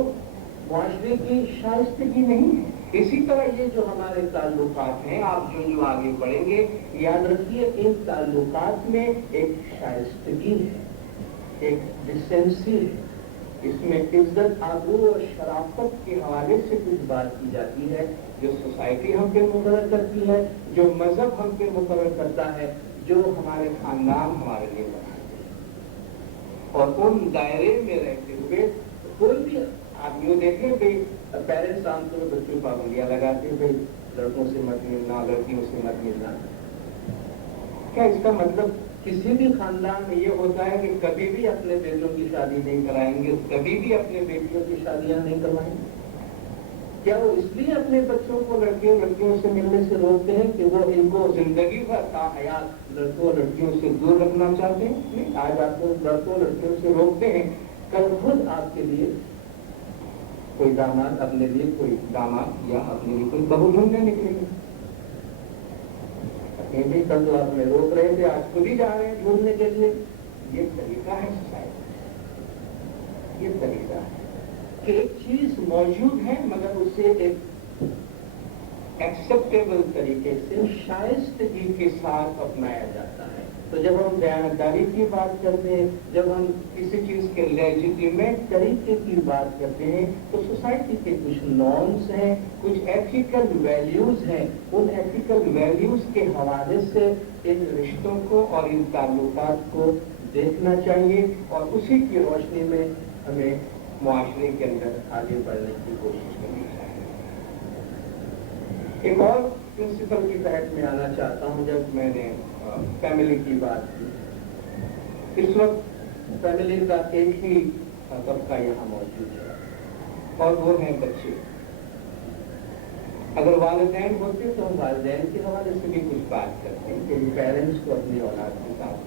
معاشرے کی شائستگی نہیں ہے. اسی طرح یہ جو ہمارے تعلقات ہیں، آپ جو آگے بڑھیں گے یاد رکھیے ان تعلقات میں ایک شائستگی ہے، ایک ڈیسینسی ہے. اس میں عزت آبرو اور شرافت کے حوالے سے کچھ بات کی جاتی ہے جو سوسائٹی ہم پہ مقرر کرتی ہے، جو مذہب ہم پہ مقرر کرتا ہے، جو ہمارے خاندان ہمارے لیے بناتے ہیں. اور ان دائرے میں رہتے ہوئے کوئی بھی آپ یوں دیکھیں بھائی پیرنٹس عام طور پر بچوں پابندیاں لگاتے ہیں، بھائی لڑکوں سے مت ملنا، لڑکیوں سے مت ملنا. کیا اس کا مطلب کسی بھی خاندان میں یہ ہوتا ہے کہ کبھی بھی اپنے بیٹوں کی شادی نہیں کرائیں گے، کبھی بھی اپنے بیٹیوں کی شادیاں نہیں کروائیں گے؟ کیا وہ اس لیے اپنے بچوں کو لڑکیوں سے ملنے سے روکتے ہیں کہ وہ ان کو زندگی بھر تا حیات لڑکوں لڑکیوں سے دور رکھنا چاہتے ہیں؟ نہیں، آج آپ کو لڑکوں لڑکیوں سے روکتے ہیں، کل خود آپ کے لیے کوئی داماد، اپنے لیے کوئی داماد یا اپنے لیے کوئی بہو ڈھونڈنے نکلیں گے. بھی کل تو آپ نے روک رہے تھے، آج خود ہی جا رہے ہیں ڈھونڈنے کے لیے. یہ طریقہ ہے سوسائٹی، یہ طریقہ ہے کہ ایک چیز موجود ہے مگر اسے ایک ایکسیپٹیبل طریقے سے شائستگی کے ساتھ اپنایا جاتا ہے. تو جب ہم دیانتداری کی بات کرتے ہیں، جب ہم کسی چیز کے لیجیٹیمیٹ طریقے کی بات کرتے ہیں، تو سوسائٹی کے کچھ نارمز ہیں، کچھ ایتھیکل ویلیوز ہیں. ان ایتھیکل ویلیوز کے حوالے سے ان رشتوں کو اور ان تعلقات کو دیکھنا چاہیے، اور اسی کی روشنی میں ہمیں معاشرے کے اندر آگے بڑھنے کی کوشش کرنی چاہیے. ایک اور پرنسپل کی تحت میں آنا چاہتا ہوں. جب میں نے فیملی کی بات کی، اس وقت فیملی کا ایک ہی طبقہ یہاں موجود ہے اور وہ ہیں بچے. اگر والدین ہوتے تو ہم والدین کے حوالے سے بھی کچھ بات کرتے ہیں کہ پیرنٹس کو اپنی اولاد کے ساتھ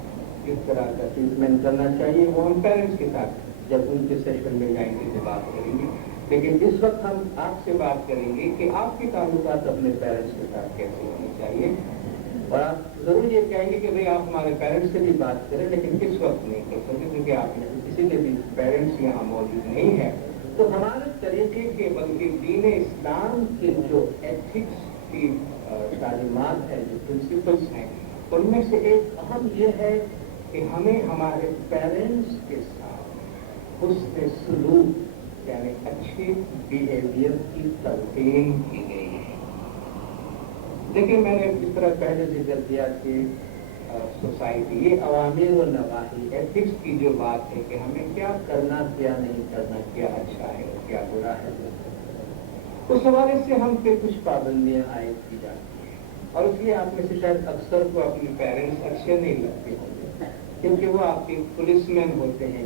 کس طرح کا ٹریٹمنٹ کرنا چاہیے. وہ ہم پیرنٹس کے ساتھ جب ان کے سیشن میں جائیں گے تو بات کریں گے. لیکن اس وقت ہم آپ سے بات کریں گے کہ آپ کے تعلقات اپنے پیرنٹس کے ساتھ کیسے ہونے چاہیے. اور آپ ضرور یہ کہیں گے کہ بھئی آپ ہمارے پیرنٹس سے بھی بات کریں، لیکن کس وقت نہیں کر سکتے کیونکہ آپ میں کسی کے بھی پیرنٹس یہاں موجود نہیں ہے. تو ہمارے طریقے کے بلکہ دین اسلام کے جو ایتھکس کی تعلیمات ہیں، جو پرنسپلس ہیں، ان میں سے ایک اہم یہ ہے کہ ہمیں ہمارے پیرنٹس کے ساتھ حسن سلوک یعنی اچھی بیہیویئر کی تلقین کی گئی ہے. دیکھیں میں نے اس طرح پہلے ذکر کیا کہ سوسائٹی یہ عوامر و نواہی ایتھکس کی جو بات ہے کہ ہمیں کیا کرنا کیا نہیں کرنا، کیا اچھا ہے کیا برا ہے، اس حوالے سے ہم پہ کچھ پابندیاں عائد کی جاتی ہیں. اور اس لیے آپ میں سے شاید اکثر کو اپنے پیرنٹس اچھے نہیں لگتے ہوں گے کیونکہ وہ آپ کے پولیس مین ہوتے ہیں،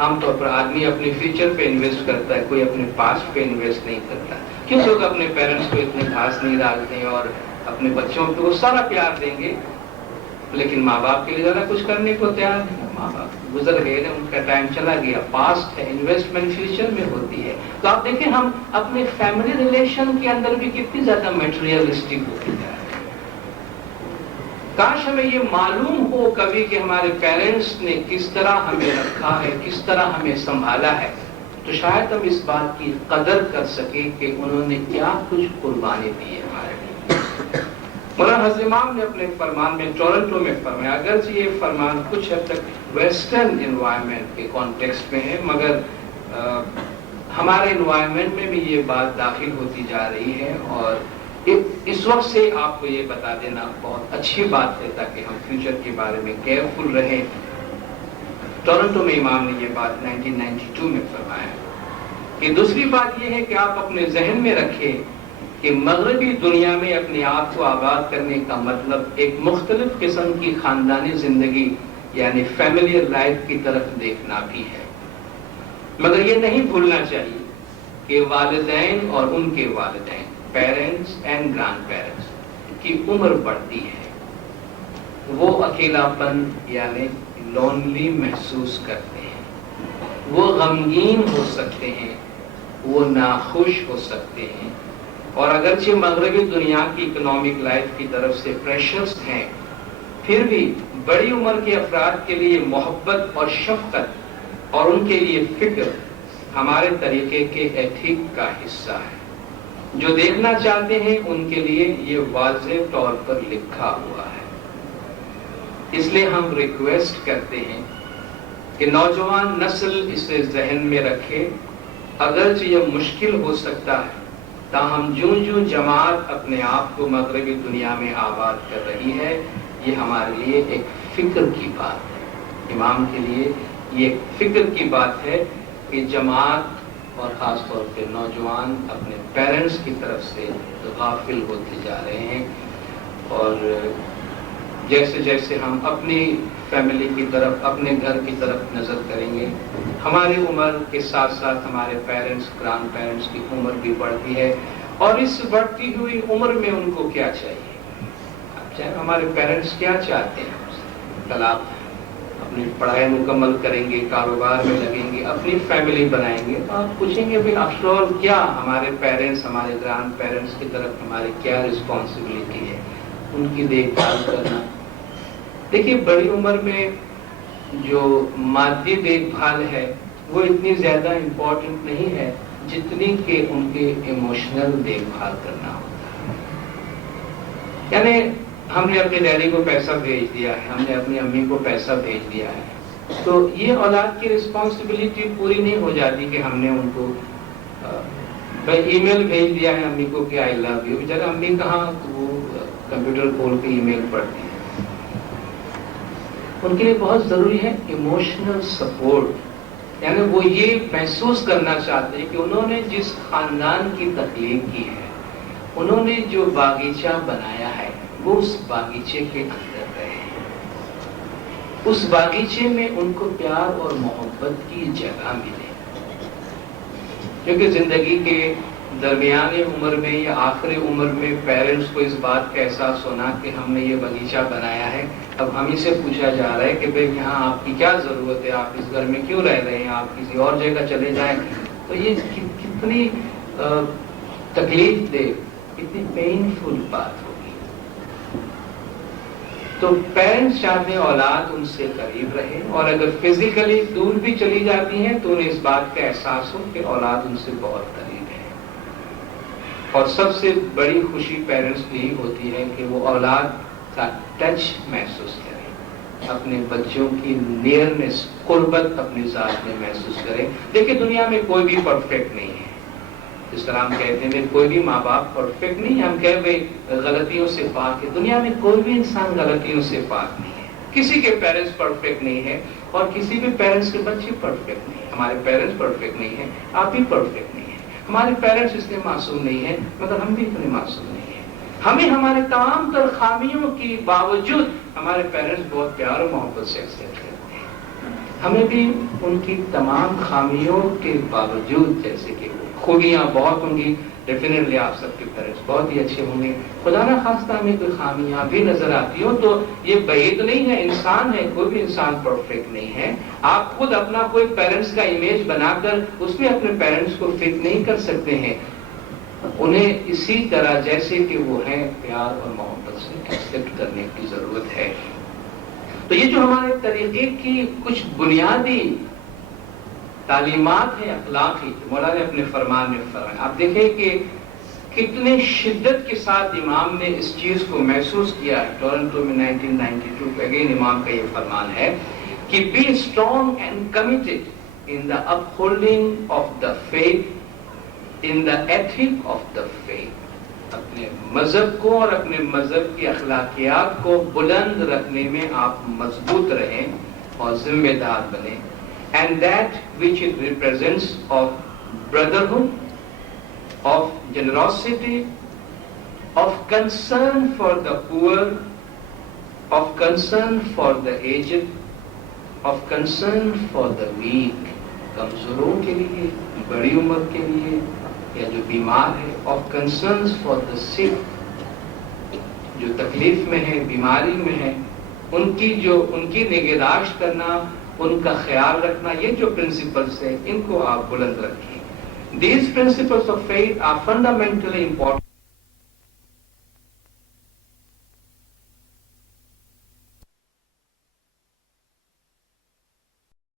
عام طور پر آدمی اپنے فیوچر پہ انویسٹ کرتا ہے، کوئی اپنے پاسٹ پہ انویسٹ نہیں کرتا. کیوں لوگ اپنے پیرنٹس کو اتنے خاص نہیں ڈالتے ہیں اور اپنے بچوں کو وہ سارا پیار دیں گے، لیکن ماں باپ کے لیے زیادہ کچھ کرنے کو تیار نہیں. ماں باپ گزر گئے، ان کا ٹائم چلا گیا، پاسٹ ہے، انویسٹمنٹ فیوچر میں ہوتی ہے. تو آپ دیکھیں ہم اپنے فیملی ریلیشن کے اندر بھی کتنی زیادہ میٹیریلسٹک ہوتے جا رہے ہیں. کاش ہمیں یہ معلوم ہو کبھی کہ ہمارے پیرنٹس نے کس طرح ہمیں رکھا ہے، کس طرح ہمیں سنبھالا ہے، تو شاید ہم اس بات کی قدر کر سکیں کہ انہوں نے کیا کچھ قربانی دی ہے ہمارے لیے. مولانا حضرت امام نے اپنے فرمان میں ٹورنٹو میں فرمایا، اگرچہ یہ فرمان کچھ حد تک ویسٹرن انوائرمنٹ کے کانٹیکسٹ میں ہے، مگر ہمارے انوائرمنٹ میں بھی یہ بات داخل ہوتی جا رہی ہے، اور اس وقت سے آپ کو یہ بتا دینا بہت اچھی بات ہے تاکہ ہم فیوچر کے بارے میں کیئرفل رہیں. ٹورنٹو میں امام نے یہ بات 1992 میں فرمایا کہ دوسری بات یہ ہے کہ آپ اپنے ذہن میں رکھیں کہ مغربی دنیا میں اپنے آپ کو آباد کرنے کا مطلب ایک مختلف قسم کی خاندانی زندگی یعنی فیملی لائف کی طرف دیکھنا بھی ہے. مگر یہ نہیں بھولنا چاہیے کہ والدین اور ان کے والدین، پیرنٹس اینڈ گرانڈ پیرنٹس کی عمر بڑھتی ہے، وہ اکیلا پن یعنی لونلی محسوس کرتے ہیں، وہ غمگین ہو سکتے ہیں، وہ ناخوش ہو سکتے ہیں. اور اگرچہ مغربی دنیا کی اکنامک لائف کی طرف سے پریشرز ہیں، پھر بھی بڑی عمر کے افراد کے لیے محبت اور شفقت اور ان کے لیے فکر ہمارے طریقے کے ایتھک کا حصہ ہے. جو دیکھنا چاہتے ہیں ان کے لیے یہ واضح طور پر لکھا ہوا ہے. اس لیے ہم ریکویسٹ کرتے ہیں کہ نوجوان نسل اسے ذہن میں رکھے. اگرچہ یہ مشکل ہو سکتا ہے، تاہم جوں جماعت اپنے آپ کو مغربی دنیا میں آباد کر رہی ہے، یہ ہمارے لیے ایک فکر کی بات ہے. امام کے لیے یہ ایک فکر کی بات ہے کہ جماعت اور خاص طور پہ نوجوان اپنے پیرنٹس کی طرف سے غافل ہوتے جا رہے ہیں. اور جیسے جیسے ہم اپنی فیملی کی طرف، اپنے گھر کی طرف نظر کریں گے، ہماری عمر کے ساتھ ساتھ ہمارے پیرنٹس، گرانڈ پیرنٹس کی عمر بھی بڑھتی ہے. اور اس بڑھتی ہوئی عمر میں ان کو کیا چاہیے؟ ہمارے پیرنٹس کیا چاہتے ہیں؟ کل آپ اپنی پڑھائی مکمل کریں گے، کاروبار میں لگیں گے، اپنی فیملی بنائیں گے، تو آپ پوچھیں گے بھائی آفٹر آل کیا ہمارے پیرنٹس، ہمارے گرانڈ پیرنٹس کی طرف ہماری کیا رسپانسبلٹی ہے؟ ان کی دیکھ بھال کرنا. دیکھیے بڑی عمر میں جو مادی دیکھ بھال ہے وہ اتنی زیادہ امپورٹنٹ نہیں ہے جتنی کہ ان کے ایموشنل دیکھ بھال کرنا ہوتا ہے. یعنی ہم نے اپنے ڈیڈی کو پیسہ بھیج دیا ہے، ہم نے اپنی امی کو پیسہ بھیج دیا ہے، تو یہ اولاد کی رسپانسبلٹی پوری نہیں ہو جاتی کہ ہم نے ان کو ای میل بھیج دیا ہے امی کو کہ آئی لو یو. بیچارے امی کہاں، تو وہ کمپیوٹر کھول کے ای میل پڑھتی ہے. ان کے لیے بہت ضروری ہے ایموشنل سپورٹ. یعنی وہ یہ محسوس کرنا چاہتے ہیں کہ انہوں نے جس خاندان کی تخلیق کی ہے، انہوں نے جو باغیچہ بنایا ہے، وہ اس باغیچے کے اندر رہے، اس باغیچے میں ان کو پیار اور محبت کی جگہ ملے. کیونکہ زندگی کے درمیانے عمر میں یا آخری عمر میں پیرنٹس کو اس بات کا احساس ہونا کہ ہم نے یہ باغیچہ بنایا ہے، اب ہم ہی سے پوچھا جا رہا ہے کہ بھئی یہاں آپ کی کیا ضرورت ہے، آپ اس گھر میں کیوں رہ رہے ہیں، آپ کسی اور جگہ چلے جائیں. تو یہ کتنی تکلیف دہ، کتنی پینفل بات ہوگی. تو پیرنٹس چاہتے ہیں اولاد ان سے قریب رہے، اور اگر فزیکلی دور بھی چلی جاتی ہیں تو انہیں اس بات کا احساس ہو کہ اولاد ان سے بہت قریب ہے. اور سب سے بڑی خوشی پیرنٹس کی یہی ہوتی ہے کہ وہ اولاد کا ٹچ محسوس کرے، اپنے بچوں کی نیئرنس، قربت اپنی ذات میں محسوس کرے. دیکھیں دنیا میں کوئی بھی پرفیکٹ نہیں ہے. جس طرح ہم کہتے ہیں کوئی بھی ماں باپ پرفیکٹ نہیں ہے، ہم کہہ بھائی غلطیوں سے پاک ہے. دنیا میں کوئی بھی انسان غلطیوں سے پاک نہیں ہے. کسی کے پیرنٹس پرفیکٹ نہیں ہے اور کسی بھی پیرنٹس کے بچے پرفیکٹ نہیں ہیں. ہمارے پیرنٹس پرفیکٹ نہیں ہیں، آپ بھی پرفیکٹ نہیں ہیں. ہمارے پیرنٹس اتنے معصوم نہیں ہیں مگر ہم بھی اتنے معصوم نہیں ہیں. ہمیں ہمارے تمام تر خامیوں کے باوجود ہمارے پیرنٹس بہت پیار اور محبت سے ایکسپٹ کرتے ہیں. ہمیں بھی ان کی تمام خامیوں کے باوجود، جیسے کہ خوبیاں بہت ہوں گی، ڈیفینیٹلی آپ سب کے پیرنٹس بہت ہی اچھے ہوں گے، خدا نہ خواستہ ہمیں کوئی خامیاں بھی نظر آتی ہو تو یہ بعید نہیں ہے، انسان ہے، کوئی بھی انسان پرفیکٹ نہیں ہے. آپ خود اپنا کوئی پیرنٹس کا امیج بنا کر اس میں اپنے پیرنٹس کو فٹ نہیں کر سکتے ہیں. انہیں اسی طرح جیسے کہ وہ ہیں پیار اور محبت سے ایکسپٹ کرنے کی ضرورت ہے. تو یہ جو ہمارے طریقے کی کچھ بنیادی تعلیمات ہیں اخلاقی، مولا نے اپنے فرمان میں فرمایا. آپ دیکھیں کہ کتنے شدت کے ساتھ امام نے اس چیز کو محسوس کیا ہے. ٹورنٹو میں 1992 میں اگین امام کا یہ فرمان ہے کہ be strong and committed in the upholding of the faith, in the ethic of the faith. اپنے مذہب کو اور اپنے مذہب کی اخلاقیات کو بلند رکھنے میں آپ مضبوط رہیں اور ذمہ دار بنیں. And that which it represents of brotherhood, of generosity, of concern for the poor, of concern for the aged, of concern for the weak, کمزوروں کے لیے، بڑی عمر کے لیے یا جو بیمار ہے، of concerns for the sick، جو تکلیف میں ہے، بیماری میں ہے، ان کی نگہداشت کرنا، ان کا خیال رکھنا. یہ جو پرنسپلز ہیں ان کو آپ بلند رکھیں. These principles of faith are fundamentally important.